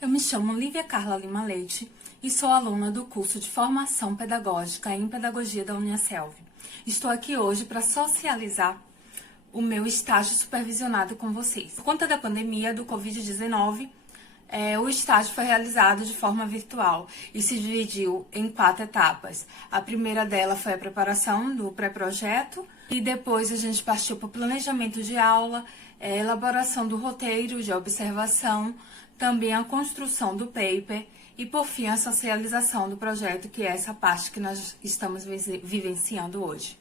Eu me chamo Lívia Carla Lima Leite e sou aluna do curso de Formação Pedagógica em Pedagogia da Uniaselv. Estou aqui hoje para socializar o meu estágio supervisionado com vocês. Por conta da pandemia do Covid-19, o estágio foi realizado de forma virtual e se dividiu em 4 etapas. A primeira dela foi a preparação do pré-projeto e depois a gente partiu para o planejamento de aula, elaboração do roteiro de observação, também a construção do paper e, por fim, a socialização do projeto, que é essa parte que nós estamos vivenciando hoje.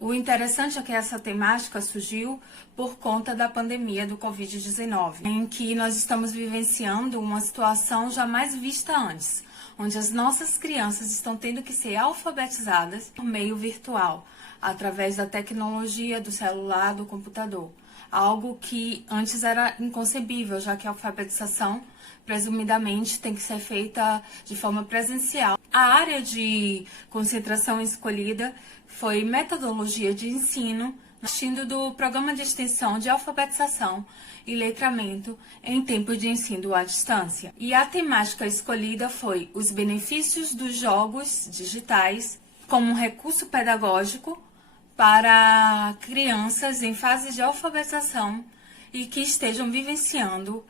O interessante é que essa temática surgiu por conta da pandemia do Covid-19, em que nós estamos vivenciando uma situação jamais vista antes, onde as nossas crianças estão tendo que ser alfabetizadas por meio virtual, através da tecnologia, do celular, do computador. Algo que antes era inconcebível, já que a alfabetização, presumidamente, tem que ser feita de forma presencial. A área de concentração escolhida foi metodologia de ensino, partindo do programa de extensão de alfabetização e letramento em tempo de ensino à distância. E a temática escolhida foi os benefícios dos jogos digitais como um recurso pedagógico para crianças em fase de alfabetização e que estejam vivenciando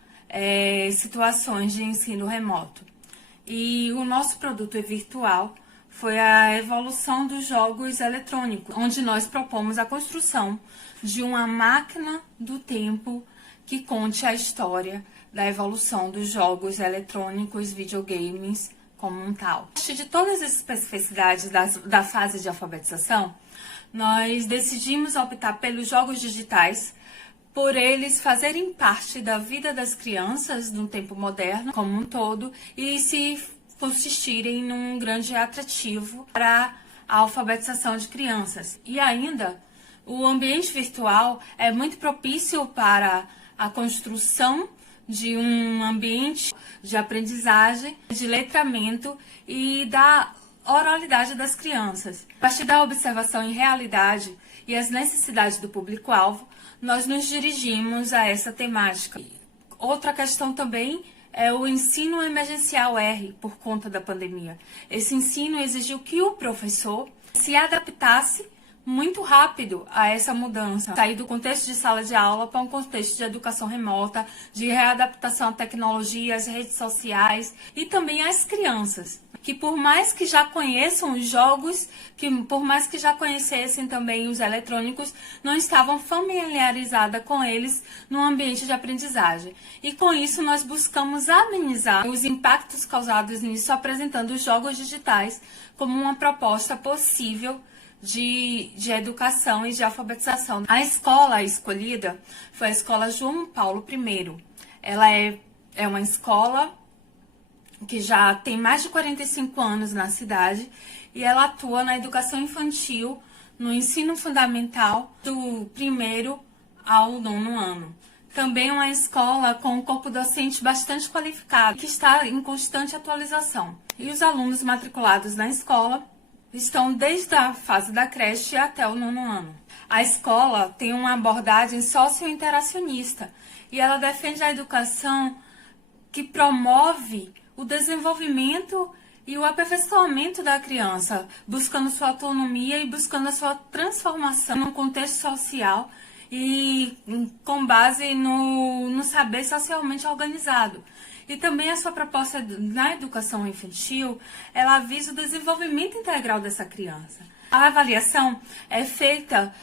situações de ensino remoto. E o nosso produto virtual foi a evolução dos jogos eletrônicos, onde nós propomos a construção de uma máquina do tempo que conte a história da evolução dos jogos eletrônicos, videogames como um tal. A partir de todas as especificidades da fase de alfabetização, nós decidimos optar pelos jogos digitais, por eles fazerem parte da vida das crianças no tempo moderno como um todo e se consistirem num grande atrativo para a alfabetização de crianças. E ainda, o ambiente virtual é muito propício para a construção de um ambiente de aprendizagem, de letramento e da oralidade das crianças. A partir da observação em realidade e as necessidades do público-alvo, nós nos dirigimos a essa temática. Outra questão também é o ensino emergencial R, por conta da pandemia. Esse ensino exigiu que o professor se adaptasse muito rápido a essa mudança, sair do contexto de sala de aula para um contexto de educação remota, de readaptação à tecnologia, às redes sociais e também às crianças, que por mais que já conheçam os jogos, que por mais que já conhecessem também os eletrônicos, não estavam familiarizadas com eles no ambiente de aprendizagem. E com isso nós buscamos amenizar os impactos causados nisso, apresentando os jogos digitais como uma proposta possível de educação e de alfabetização. A escola escolhida foi a Escola João Paulo I. Ela é uma escola que já tem mais de 45 anos na cidade e ela atua na educação infantil, no ensino fundamental do 1º ao 9º ano. Também é uma escola com um corpo docente bastante qualificado, que está em constante atualização. E os alunos matriculados na escola estão desde a fase da creche até o 9º ano. A escola tem uma abordagem socio-interacionista e ela defende a educação que promove o desenvolvimento e o aperfeiçoamento da criança, buscando sua autonomia e buscando a sua transformação no contexto social e com base no saber socialmente organizado. E também a sua proposta na educação infantil, ela visa o desenvolvimento integral dessa criança. A avaliação é feita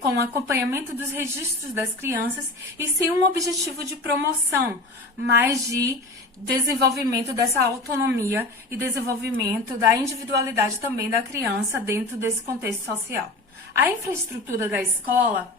com acompanhamento dos registros das crianças e sem um objetivo de promoção, mas de desenvolvimento dessa autonomia e desenvolvimento da individualidade também da criança dentro desse contexto social. A infraestrutura da escola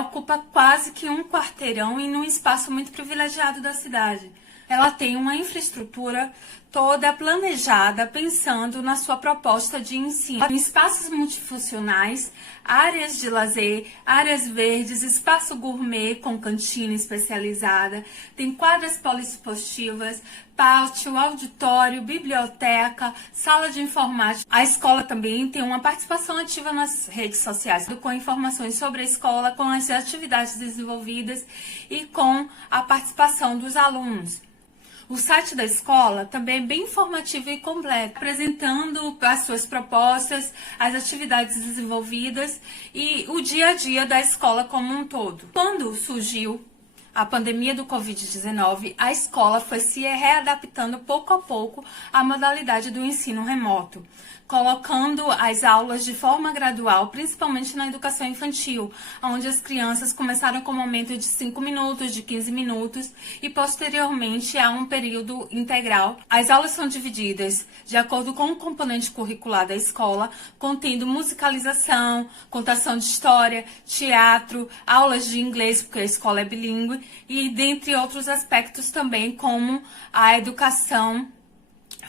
ocupa quase que um quarteirão e num espaço muito privilegiado da cidade. Ela tem uma infraestrutura toda planejada, pensando na sua proposta de ensino. Espaços multifuncionais, áreas de lazer, áreas verdes, espaço gourmet com cantina especializada, tem quadras poliesportivas, pátio, auditório, biblioteca, sala de informática. A escola também tem uma participação ativa nas redes sociais, com informações sobre a escola, com as atividades desenvolvidas e com a participação dos alunos. O site da escola também é bem informativo e completo, apresentando as suas propostas, as atividades desenvolvidas e o dia a dia da escola como um todo. Quando surgiu a pandemia do Covid-19, a escola foi se readaptando pouco a pouco à modalidade do ensino remoto, colocando as aulas de forma gradual, principalmente na educação infantil, onde as crianças começaram com um momento de 5 minutos, de 15 minutos e posteriormente a um período integral. As aulas são divididas de acordo com o componente curricular da escola, contendo musicalização, contação de história, teatro, aulas de inglês, porque a escola é bilíngue, e dentre outros aspectos também, como a educação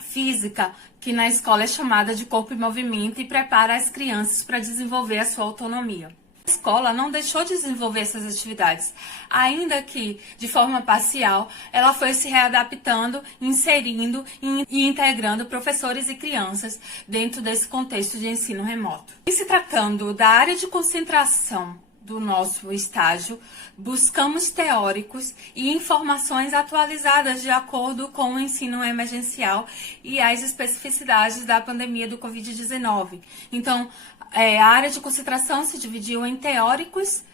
física, que na escola é chamada de corpo em movimento e prepara as crianças para desenvolver a sua autonomia. A escola não deixou de desenvolver essas atividades, ainda que de forma parcial, ela foi se readaptando, inserindo e integrando professores e crianças dentro desse contexto de ensino remoto. E se tratando da área de concentração do nosso estágio, buscamos teóricos e informações atualizadas de acordo com o ensino emergencial e as especificidades da pandemia do Covid-19. Então, a área de concentração se dividiu em teóricos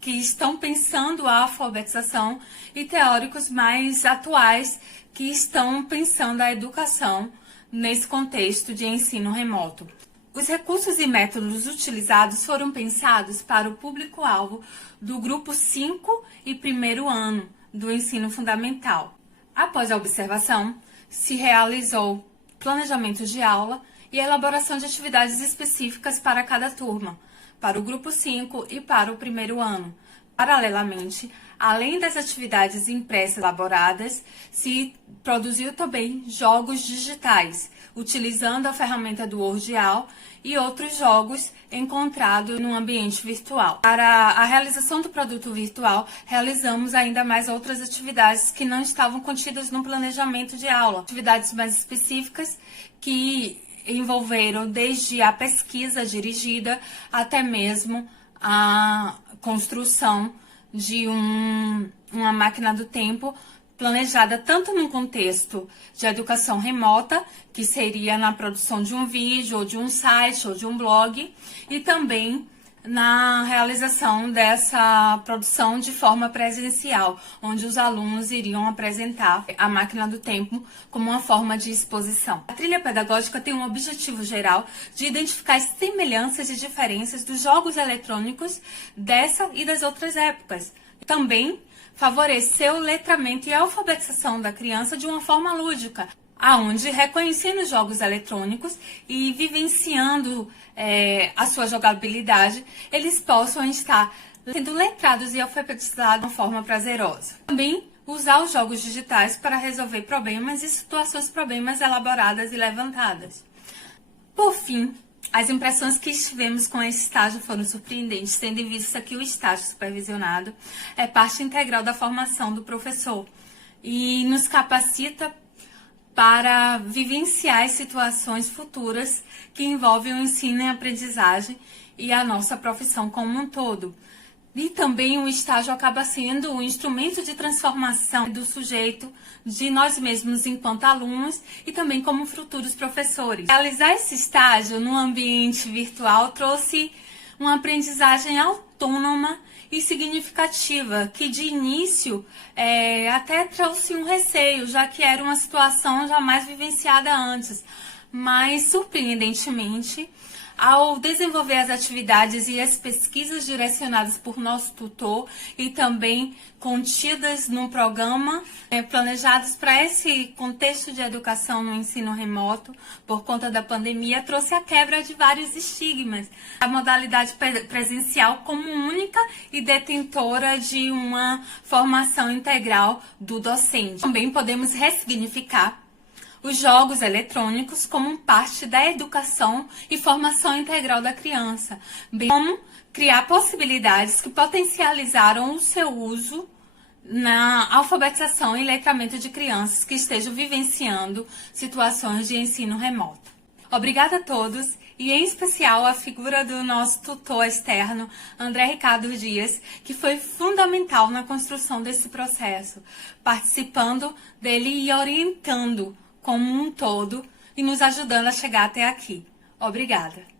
que estão pensando a alfabetização e teóricos mais atuais que estão pensando a educação nesse contexto de ensino remoto. Os recursos e métodos utilizados foram pensados para o público-alvo do grupo 5 e primeiro ano do ensino fundamental. Após a observação, se realizou planejamento de aula e elaboração de atividades específicas para cada turma, para o grupo 5 e para o primeiro ano. Paralelamente, além das atividades impressas elaboradas, se produziu também jogos digitais, utilizando a ferramenta do Wordial e outros jogos encontrados no ambiente virtual. Para a realização do produto virtual, realizamos ainda mais outras atividades que não estavam contidas no planejamento de aula. Atividades mais específicas que envolveram desde a pesquisa dirigida até mesmo a construção de uma máquina do tempo planejada tanto num contexto de educação remota, que seria na produção de um vídeo, ou de um site, ou de um blog, e também na realização dessa produção de forma presencial, onde os alunos iriam apresentar a máquina do tempo como uma forma de exposição. A trilha pedagógica tem um objetivo geral de identificar as semelhanças e diferenças dos jogos eletrônicos dessa e das outras épocas. Também favorecer o letramento e a alfabetização da criança de uma forma lúdica, aonde, reconhecendo os jogos eletrônicos e vivenciando a sua jogabilidade, eles possam estar sendo letrados e alfabetizados de uma forma prazerosa. Também usar os jogos digitais para resolver problemas e problemas elaboradas e levantadas. Por fim, as impressões que estivemos com esse estágio foram surpreendentes, tendo em vista que o estágio supervisionado é parte integral da formação do professor e nos capacita para vivenciar as situações futuras que envolvem o ensino e a aprendizagem e a nossa profissão como um todo. E também o estágio acaba sendo um instrumento de transformação do sujeito, de nós mesmos enquanto alunos e também como futuros professores. Realizar esse estágio no ambiente virtual trouxe uma aprendizagem autônoma e significativa, que de início até trouxe um receio, já que era uma situação jamais vivenciada antes. Mas, surpreendentemente, ao desenvolver as atividades e as pesquisas direcionadas por nosso tutor e também contidas num programa planejados para esse contexto de educação no ensino remoto, por conta da pandemia, trouxe a quebra de vários estigmas. A modalidade presencial como única e detentora de uma formação integral do docente. Também podemos ressignificar os jogos eletrônicos como parte da educação e formação integral da criança, bem como criar possibilidades que potencializaram o seu uso na alfabetização e letramento de crianças que estejam vivenciando situações de ensino remoto. Obrigada a todos e, em especial, a figura do nosso tutor externo, André Ricardo Dias, que foi fundamental na construção desse processo, participando dele e orientando como um todo e nos ajudando a chegar até aqui. Obrigada.